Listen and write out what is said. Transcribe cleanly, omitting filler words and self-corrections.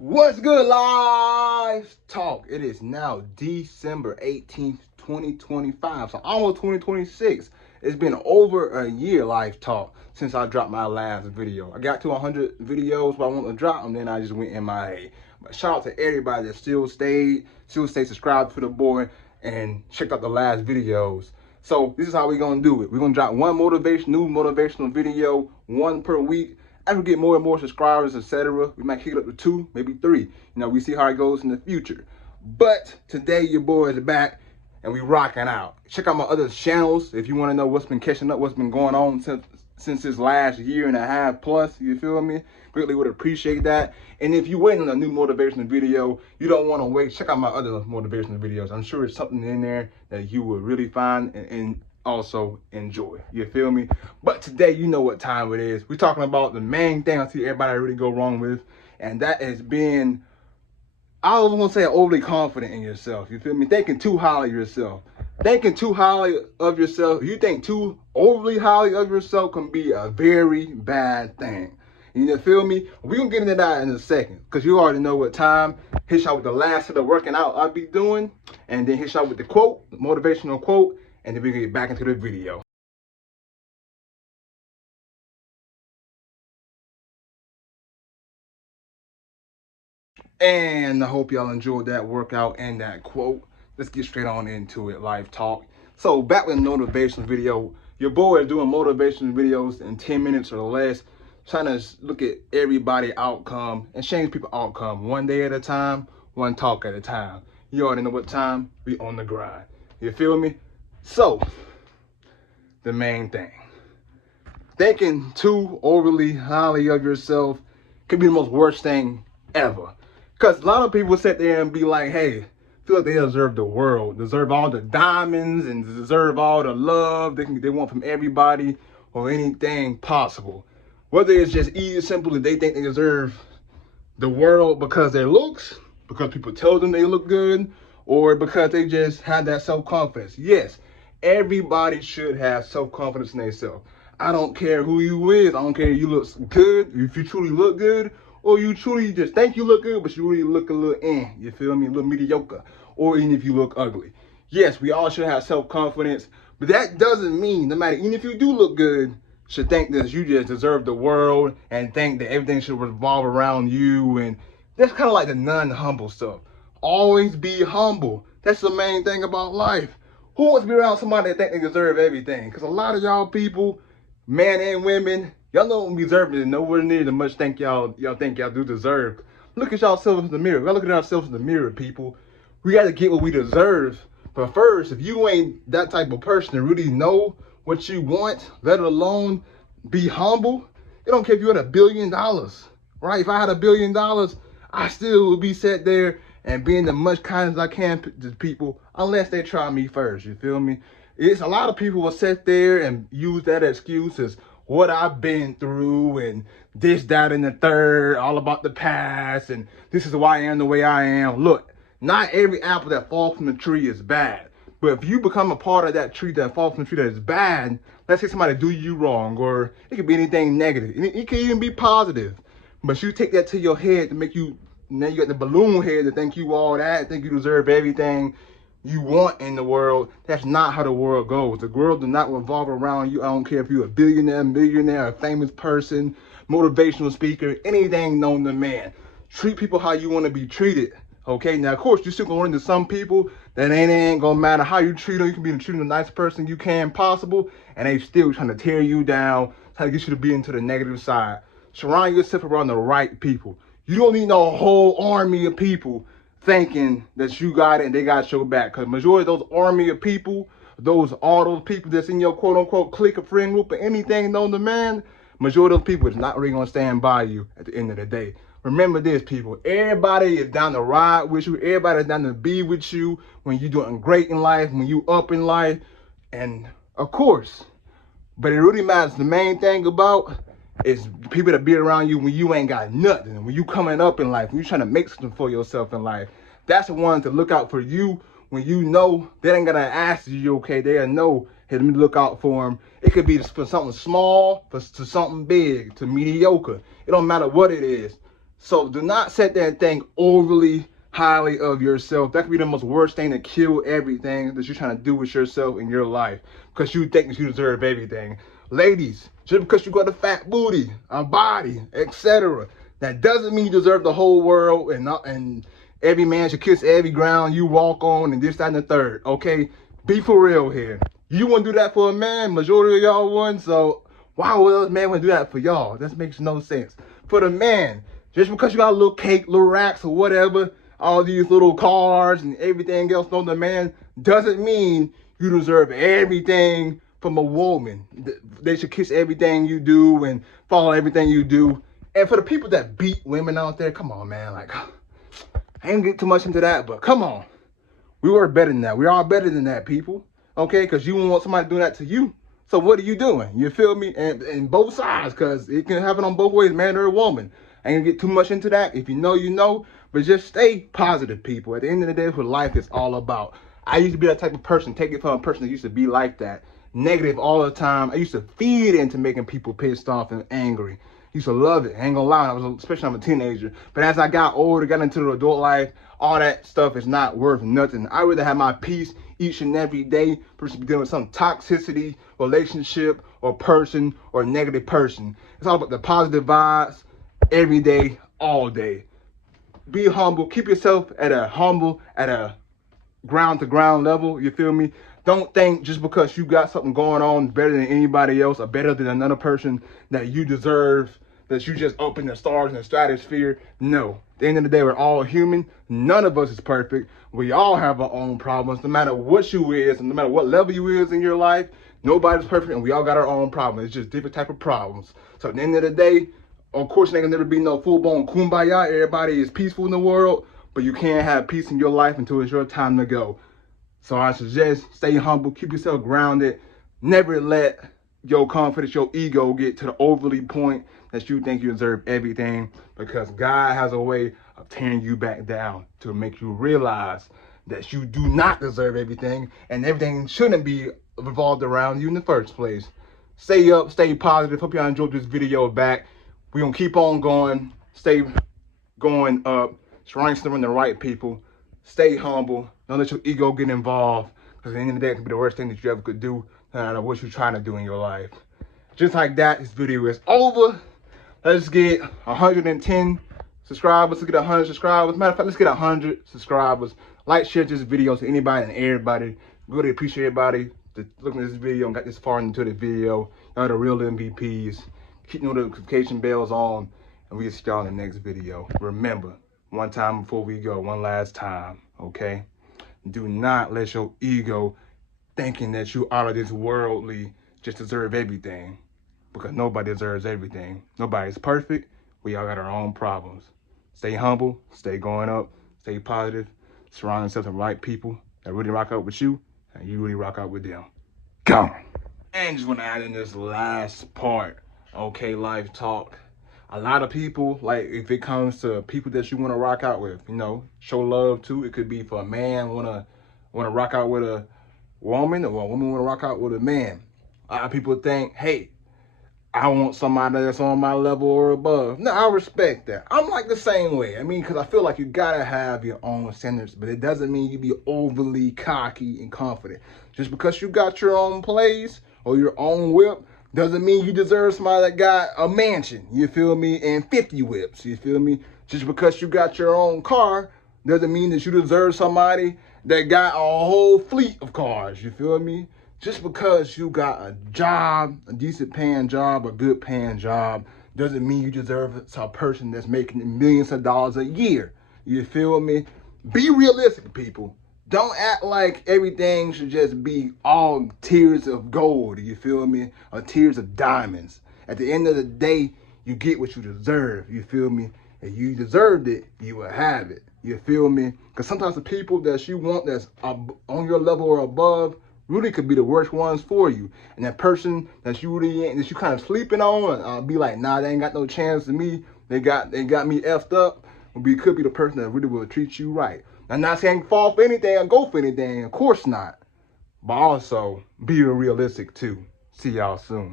What's good, Live Talk? It is now December 18th, 2025. So almost 2026. It's been over a year, Live Talk, since I dropped my last video. I got to 100 videos, but I want to drop them, then I just went MIA. But shout out to everybody that still stayed subscribed to the boy, and checked out the last videos. So this is how we're going to do it. We're going to drop one new motivational video, one per week. As we get more and more subscribers, etc., we might kick it up to 2, maybe 3. We see how it goes in the future. But today, your boy is back, and we rocking out. Check out my other channels if you want to know what's been catching up, what's been going on since this last year and a half plus. You feel me? Greatly would appreciate that. And if you're waiting on a new motivational video, you don't want to wait, check out my other motivational videos. I'm sure there's something in there that you will really find and also enjoy. You feel me? But today, you know what time it is. We're talking about the main thing I see everybody really go wrong with, and that is being, I was gonna say, overly confident in yourself. You feel me? Thinking too highly of yourself. Thinking too highly of yourself. If you think too overly highly of yourself, can be a very bad thing. You feel me? We're gonna get into that in a second, because you already know what time. Hit y'all with the last of the working out I'll be doing, and then hit y'all with the quote, motivational quote, and then we can get back into the video. And I hope y'all enjoyed that workout and that quote. Let's get straight on into it, Live Talk. So back with the motivation video. Your boy is doing motivation videos in 10 minutes or less, trying to look at everybody outcome and change people outcome one day at a time, one talk at a time. You already know what time. We on the grind. You feel me? So the main thing, thinking too overly highly of yourself can be the most worst thing ever. Because a lot of people sit there and be like, hey, feel like they deserve the world, deserve all the diamonds, and deserve all the love they want from everybody or anything possible. Whether it's just easy, simply they think they deserve the world because their looks, because people tell them they look good, or because they just have that self-confidence. Yes, everybody should have self-confidence in themselves. I don't care who you is. I don't care if you look good, if you truly look good, or you truly just think you look good, but you really look a little you feel me, a little mediocre, or even if you look ugly. Yes, we all should have self-confidence, but that doesn't mean, no matter, even if you do look good, should think that you just deserve the world and think that everything should revolve around you. And that's kind of like the non-humble stuff. Always be humble. That's the main thing about life. Who wants to be around somebody that think they deserve everything? Because a lot of y'all people, men and women, y'all don't deserve it nowhere near as much think y'all think y'all do deserve. Look at yourselves in the mirror. We're looking at ourselves in the mirror, people. We got to get what we deserve. But first, if you ain't that type of person to really know what you want, let alone be humble, it don't care if you had $1 billion, right? If I had $1 billion, I still would be sat there and being the much kind as I can to people, unless they try me first. You feel me? It's a lot of people will sit there and use that excuse as what I've been through and this, that, and the third, all about the past, and this is why I am the way I am. Look, not every apple that falls from the tree is bad. But if you become a part of that tree that falls from the tree that is bad, let's say somebody do you wrong, or it could be anything negative. It can even be positive. But you take that to your head to make you, now you got the balloon head to think you all that, think you deserve everything you want in the world. That's not how the world goes. The world does not revolve around you. I don't care if you're a billionaire, millionaire, a famous person, motivational speaker, anything known to man. Treat people how you want to be treated. Okay, now of course you're still gonna run into some people that ain't gonna matter how you treat them. You can be treating the nicest person you can possible, and they still trying to tear you down, trying to get you to be into the negative side. Surround yourself around the right people. You don't need no whole army of people thinking that you got it and they got your back. Because majority of those army of people, all those people that's in your quote unquote clique or friend group or anything known to man, majority of those people is not really gonna stand by you at the end of the day. Remember this, people. Everybody is down to ride with you. Everybody is down to be with you when you're doing great in life, when you up in life. And of course, but it really matters. The main thing about is people that be around you when you ain't got nothing. When you coming up in life, when you trying to make something for yourself in life. That's the one to look out for you when you know they ain't gonna ask you, okay? They'll know, hey, let me look out for them. It could be for something small, to something big, to mediocre. It don't matter what it is. So do not sit there and think overly highly of yourself. That could be the most worst thing to kill everything that you're trying to do with yourself in your life, because you think that you deserve everything. Ladies, just because you got a fat booty, a body, etc., that doesn't mean you deserve the whole world, and every man should kiss every ground you walk on and this, that, and the third. Okay? Be for real here. You wouldn't do that for a man. Majority of y'all wouldn't. So why would a man want to do that for y'all? That makes no sense. For the man, just because you got a little cake, little racks, or whatever, all these little cars and everything else on the man, doesn't mean you deserve everything from a woman. They should kiss everything you do and follow everything you do. And for the people that beat women out there, come on, man. Like, I ain't get too much into that, but come on. We were better than that. We're all better than that, people. Okay? Because you won't want somebody doing that to you. So what are you doing? You feel me? And both sides, because it can happen on both ways, man or a woman. I ain't gonna get too much into that. If you know, you know. But just stay positive, people. At the end of the day, that's what life is all about. I used to be that type of person. Take it from a person that used to be like that. Negative all the time. I used to feed into making people pissed off and angry. Used to love it. I ain't gonna lie. Especially when I'm a teenager. But as I got older, got into the adult life, all that stuff is not worth nothing. I rather have my peace each and every day versus dealing with some toxicity, relationship, or person, or negative person. It's all about the positive vibes every day, all day. Be humble. Keep yourself at a ground-to-ground level. You feel me? Don't think just because you got something going on better than anybody else or better than another person that you deserve, that you just up in the stars and the stratosphere. No. At the end of the day, we're all human. None of us is perfect. We all have our own problems. No matter what you is, and no matter what level you is in your life, nobody's perfect, and we all got our own problems. It's just different type of problems. So at the end of the day, of course, there can never be no full-blown kumbaya. Everybody is peaceful in the world, but you can't have peace in your life until it's your time to go. So I suggest stay humble, keep yourself grounded. Never let your confidence, your ego get to the overly point that you think you deserve everything, because God has a way of tearing you back down to make you realize that you do not deserve everything, and everything shouldn't be revolved around you in the first place. Stay up, stay positive. Hope y'all enjoyed this video back. We're going to keep on going, stay going up, surrounding the right people, stay humble, don't let your ego get involved, because at the end of the day, it can be the worst thing that you ever could do, no matter what you're trying to do in your life. Just like that, this video is over. Let's get 110 subscribers, let's get 100 subscribers. Matter of fact, let's get 100 subscribers. Like, share this video to anybody and everybody. Really appreciate everybody that looking at this video and got this far into the video. Y'all the real MVPs. Keep notification bells on, and we'll see y'all in the next video. Remember, one time before we go, one last time, okay? Do not let your ego thinking that you out of this worldly just deserve everything, because nobody deserves everything. Nobody's perfect. We all got our own problems. Stay humble, stay going up, stay positive, surround yourself with the right people that really rock out with you, and you really rock out with them. Go! And just want to add in this last part. Okay, life talk. A lot of people, like, if it comes to people that you want to rock out with, you know, show love to. It could be for a man wanna rock out with a woman, or a woman want to rock out with a man. A lot of people think, hey, I want somebody that's on my level or above. No, I respect that. I'm like the same way. I mean, because I feel like you gotta have your own standards, but it doesn't mean you be overly cocky and confident. Just because you got your own place or your own whip doesn't mean you deserve somebody that got a mansion, you feel me, and 50 whips, you feel me? Just because you got your own car doesn't mean that you deserve somebody that got a whole fleet of cars, you feel me? Just because you got a job, a decent paying job, a good paying job, doesn't mean you deserve a person that's making millions of dollars a year, you feel me? Be realistic, people. Don't act like everything should just be all tears of gold, you feel me? Or tears of diamonds. At the end of the day, you get what you deserve, you feel me? If you deserved it, you will have it, you feel me? Because sometimes the people that you want that's on your level or above really could be the worst ones for you. And that person that you really ain't, that you kind of sleeping on, be like, nah, they ain't got no chance to me. They got me effed up. Could be the person that really will treat you right. I'm not saying fall for anything or go for anything. Of course not. But also, be realistic too. See y'all soon.